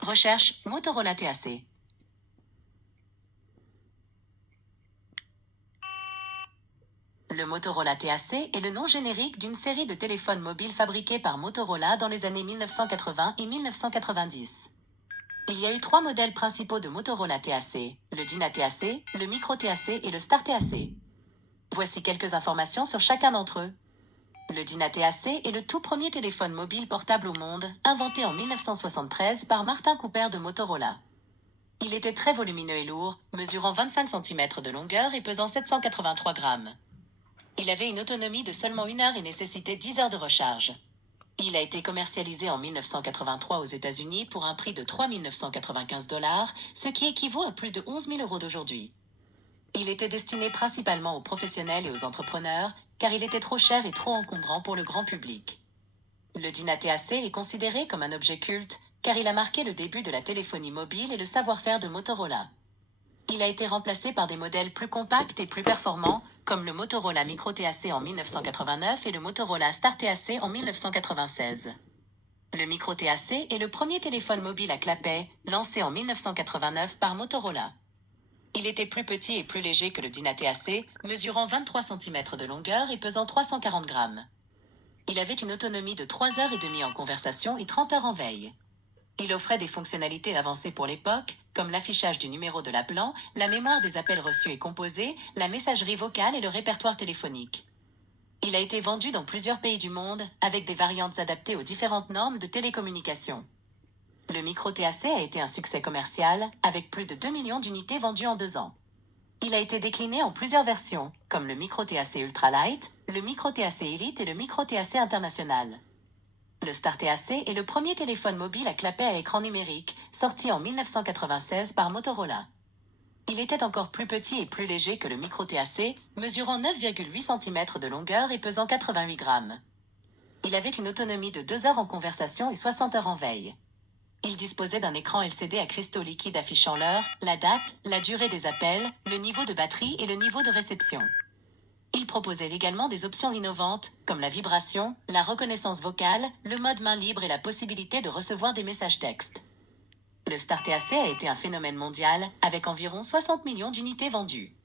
Recherche Motorola TAC. Le Motorola TAC est le nom générique d'une série de téléphones mobiles fabriqués par Motorola dans les années 1980 et 1990. Il y a eu trois modèles principaux de Motorola TAC, le Dyna TAC, le Micro TAC et le Star TAC. Voici quelques informations sur chacun d'entre eux. Le Dyna TAC est le tout premier téléphone mobile portable au monde, inventé en 1973 par Martin Cooper de Motorola. Il était très volumineux et lourd, mesurant 25 cm de longueur et pesant 783 grammes. Il avait une autonomie de seulement 1 heure et nécessitait 10 heures de recharge. Il a été commercialisé en 1983 aux États-Unis pour un prix de 3 995 $, ce qui équivaut à plus de 11 000 € d'aujourd'hui. Il était destiné principalement aux professionnels et aux entrepreneurs, car il était trop cher et trop encombrant pour le grand public. Le Dyna TAC est considéré comme un objet culte, car il a marqué le début de la téléphonie mobile et le savoir-faire de Motorola. Il a été remplacé par des modèles plus compacts et plus performants, comme le Motorola Micro TAC en 1989 et le Motorola Star TAC en 1996. Le Micro TAC est le premier téléphone mobile à clapet, lancé en 1989 par Motorola. Il était plus petit et plus léger que le Dyna TAC, mesurant 23 cm de longueur et pesant 340 grammes. Il avait une autonomie de 3 heures et demie en conversation et 30 heures en veille. Il offrait des fonctionnalités avancées pour l'époque, comme l'affichage du numéro de l'appelant, la mémoire des appels reçus et composés, la messagerie vocale et le répertoire téléphonique. Il a été vendu dans plusieurs pays du monde, avec des variantes adaptées aux différentes normes de télécommunication. Le Micro TAC a été un succès commercial, avec plus de 2 millions d'unités vendues en 2 ans. Il a été décliné en plusieurs versions, comme le Micro TAC Ultralight, le Micro TAC Elite et le Micro TAC International. Le Star TAC est le premier téléphone mobile à clapet à écran numérique, sorti en 1996 par Motorola. Il était encore plus petit et plus léger que le Micro TAC, mesurant 9,8 cm de longueur et pesant 88 grammes. Il avait une autonomie de 2 heures en conversation et 60 heures en veille. Il disposait d'un écran LCD à cristaux liquides affichant l'heure, la date, la durée des appels, le niveau de batterie et le niveau de réception. Il proposait également des options innovantes, comme la vibration, la reconnaissance vocale, le mode main libre et la possibilité de recevoir des messages textes. Le Star TAC a été un phénomène mondial, avec environ 60 millions d'unités vendues.